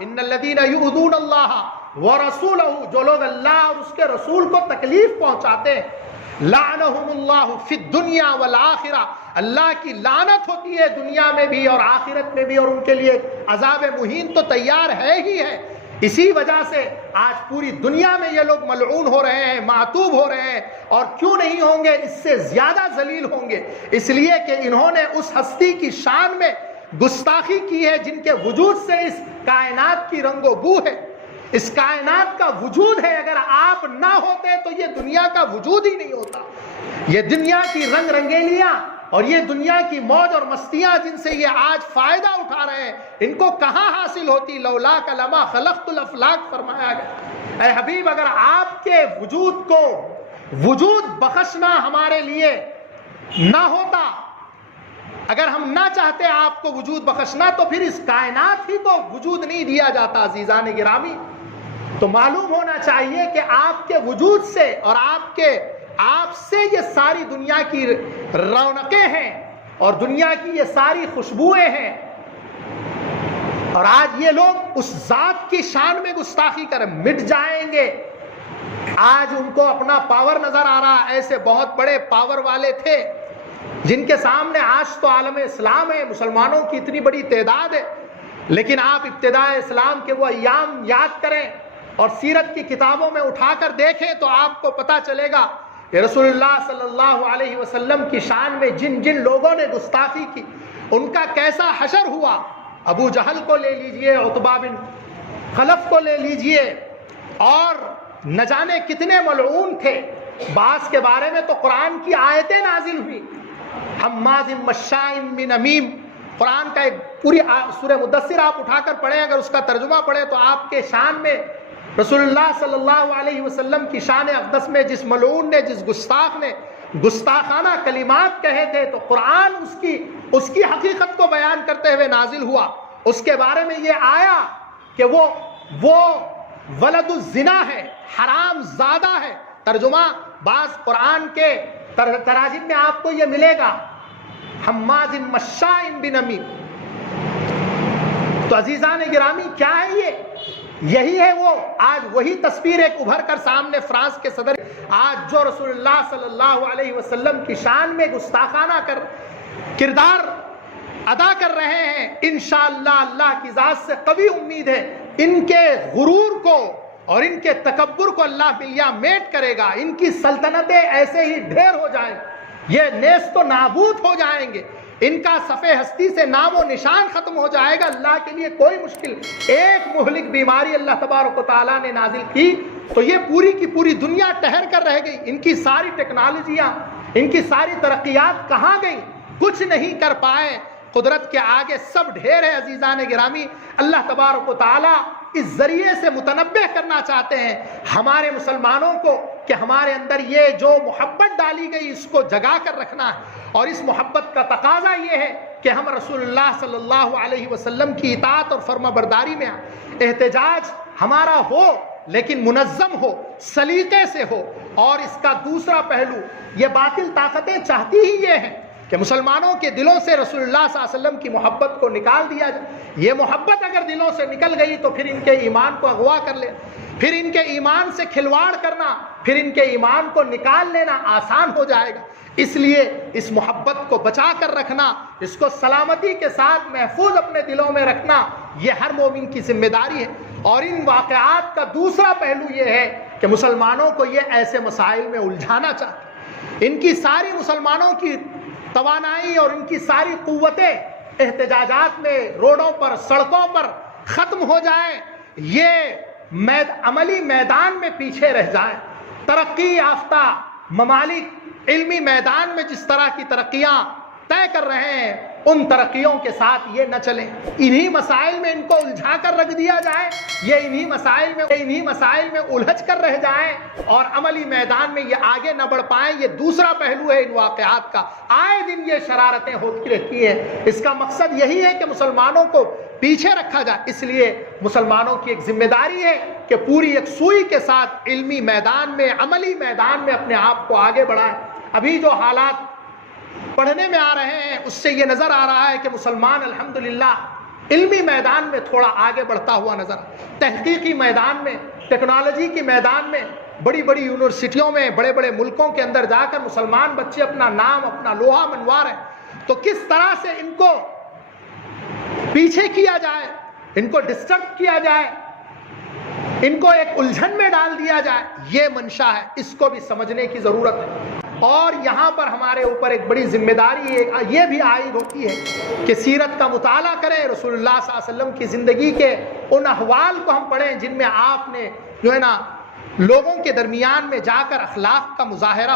ان الذین یؤذون اللہ ورسولہ، جو لوگ اللہ اور اس کے رسول کو تکلیف پہنچاتے ہیں، لعنہم اللہ فی الدنیا والآخرہ، اللہ کی لعنت ہوتی ہے دنیا میں بھی اور آخرت میں بھی، اور ان کے لیے عذاب مہین تو تیار ہے ہی ہے۔ اسی وجہ سے آج پوری دنیا میں یہ لوگ ملعون ہو رہے ہیں، معتوب ہو رہے ہیں، اور کیوں نہیں ہوں گے، اس سے زیادہ ذلیل ہوں گے، اس لیے کہ انہوں نے اس ہستی کی شان میں گستاخی کی ہے جن کے وجود سے اس کائنات کی رنگ و بو ہے، اس کائنات کا وجود ہے۔ اگر آپ نہ ہوتے تو یہ دنیا کا وجود ہی نہیں ہوتا۔ یہ دنیا کی رنگ رنگیلیاں اور یہ دنیا کی موج اور مستیاں جن سے یہ آج فائدہ اٹھا رہے ہیں، ان کو کہاں حاصل ہوتی؟ لولاک لما خلقت الافلاک فرمایا گیا۔ اے حبیب، اگر آپ کے وجود کو وجود بخشنا ہمارے لیے نہ ہوتا، اگر ہم نہ چاہتے آپ کو وجود بخشنا، تو پھر اس کائنات ہی کو وجود نہیں دیا جاتا۔ عزیزان گرامی، تو معلوم ہونا چاہیے کہ آپ کے وجود سے اور آپ سے یہ ساری دنیا کی رونقیں ہیں اور دنیا کی یہ ساری خوشبوئیں ہیں، اور آج یہ لوگ اس ذات کی شان میں گستاخی کریں، مٹ جائیں گے۔ آج ان کو اپنا پاور نظر آ رہا، ایسے بہت بڑے پاور والے تھے جن کے سامنے آج تو عالم اسلام ہے، مسلمانوں کی اتنی بڑی تعداد ہے، لیکن آپ ابتداء اسلام کے وہ ایام یاد کریں اور سیرت کی کتابوں میں اٹھا کر دیکھیں تو آپ کو پتہ چلے گا کہ رسول اللہ صلی اللہ علیہ وسلم کی شان میں جن جن لوگوں نے گستاخی کی، ان کا کیسا حشر ہوا۔ ابو جہل کو لے لیجئے، عتبہ بن خلف کو لے لیجئے، اور نہ جانے کتنے ملعون تھے۔ بعض کے بارے میں تو قرآن کی آیتیں نازل ہوئی، حماز مشاء بنمیم، قرآن کا ایک پوری سورہ مدثر آپ اٹھا کر پڑھیں، اگر اس کا ترجمہ پڑھیں تو آپ کے شان میں رسول اللہ صلی اللہ علیہ وسلم کی شان اقدس میں جس ملعون نے، جس گستاخ نے گستاخانہ کلمات کہے تھے، تو قرآن اس کی حقیقت کو بیان کرتے ہوئے نازل ہوا۔ اس کے بارے میں یہ آیا کہ وہ ولد الزنا ہے، حرام زادہ ہے۔ ترجمہ بعض قرآن کے تراجم میں آپ کو یہ ملے گا، حماز مشاء بنمیم۔ تو عزیزان گرامی، کیا ہے یہ؟ یہی ہے وہ آج وہی تصویر ایک ابھر کر سامنے فرانس کے صدر آج جو رسول اللہ صلی اللہ علیہ وسلم کی شان میں گستاخانہ کردار ادا کر رہے ہیں۔ انشاءاللہ اللہ کی ذات سے قوی امید ہے ان کے غرور کو اور ان کے تکبر کو اللہ ملیا میٹ کرے گا، ان کی سلطنتیں ایسے ہی ڈھیر ہو جائیں، یہ نیست و نابود ہو جائیں گے، ان کا صفحہ ہستی سے نام و نشان ختم ہو جائے گا۔ اللہ کے لیے کوئی مشکل، ایک مہلک بیماری اللہ تبارک و تعالیٰ نے نازل کی تو یہ پوری کی پوری دنیا ٹہر کر رہ گئی۔ ان کی ساری ٹیکنالوجیاں، ان کی ساری ترقیات کہاں گئیں؟ کچھ نہیں کر پائے۔ قدرت کے آگے سب ڈھیر ہے۔ عزیزان گرامی، اللہ تبارک و تعالیٰ اس ذریعے سے متنبہ کرنا چاہتے ہیں ہمارے مسلمانوں کو کہ ہمارے اندر یہ جو محبت ڈالی گئی اس کو جگا کر رکھنا ہے، اور اس محبت کا تقاضا یہ ہے کہ ہم رسول اللہ صلی اللہ علیہ وسلم کی اطاعت اور فرما برداری میں احتجاج ہمارا ہو، لیکن منظم ہو، سلیقے سے ہو۔ اور اس کا دوسرا پہلو، یہ باطل طاقتیں چاہتی ہی یہ ہیں کہ مسلمانوں کے دلوں سے رسول اللہ صلی اللہ علیہ وسلم کی محبت کو نکال دیا جائے۔ یہ محبت اگر دلوں سے نکل گئی تو پھر ان کے ایمان کو اغوا کر لے، پھر ان کے ایمان سے کھلواڑ کرنا، پھر ان کے ایمان کو نکال لینا آسان ہو جائے گا۔ اس لیے اس محبت کو بچا کر رکھنا، اس کو سلامتی کے ساتھ محفوظ اپنے دلوں میں رکھنا، یہ ہر مومن کی ذمہ داری ہے۔ اور ان واقعات کا دوسرا پہلو یہ ہے کہ مسلمانوں کو یہ ایسے مسائل میں الجھانا چاہتے، ان کی ساری مسلمانوں کی توانائی اور ان کی ساری قوتیں احتجاجات میں، روڈوں پر، سڑکوں پر ختم ہو جائیں، یہ عملی میدان میں پیچھے رہ جائیں۔ ترقی یافتہ ممالک علمی میدان میں جس طرح کی ترقیاں طے کر رہے ہیں، ان ترقیوں کے ساتھ یہ نہ چلیں، انہی مسائل میں ان کو الجھا کر رکھ دیا جائے، یہ انہی مسائل میں الجھ کر رہ جائیں اور عملی میدان میں یہ آگے نہ بڑھ پائیں۔ یہ دوسرا پہلو ہے ان واقعات کا۔ آئے دن یہ شرارتیں ہوتی رہتی ہیں، اس کا مقصد یہی ہے کہ مسلمانوں کو پیچھے رکھا جائے۔ اس لیے مسلمانوں کی ایک ذمہ داری ہے کہ پوری یکسوئی کے ساتھ علمی میدان میں، عملی میدان میں اپنے آپ کو آگے بڑھائیں۔ ابھی جو حالات پڑھنے میں آ رہے ہیں اس سے یہ نظر آ رہا ہے کہ مسلمان الحمدللہ علمی میدان میں تھوڑا آگے بڑھتا ہوا نظر، تحقیقی میدان میں، ٹیکنالوجی کے میدان میں، بڑی بڑی یونیورسٹیوں میں، بڑے بڑے ملکوں کے اندر جا کر مسلمان بچے اپنا نام، اپنا لوہا منوا رہے ہیں، تو کس طرح سے ان کو پیچھے کیا جائے، ان کو ڈسٹرب کیا جائے، ان کو ایک الجھن میں ڈال دیا جائے، یہ منشا ہے، اس کو بھی سمجھنے کی ضرورت ہے۔ اور یہاں پر ہمارے اوپر ایک بڑی ذمہ داری یہ بھی عائد ہوتی ہے کہ سیرت کا مطالعہ کریں، رسول اللہ صلی اللہ علیہ وسلم کی زندگی کے ان احوال کو ہم پڑھیں جن میں آپ نے جو ہے نا لوگوں کے درمیان میں جا کر اخلاق کا مظاہرہ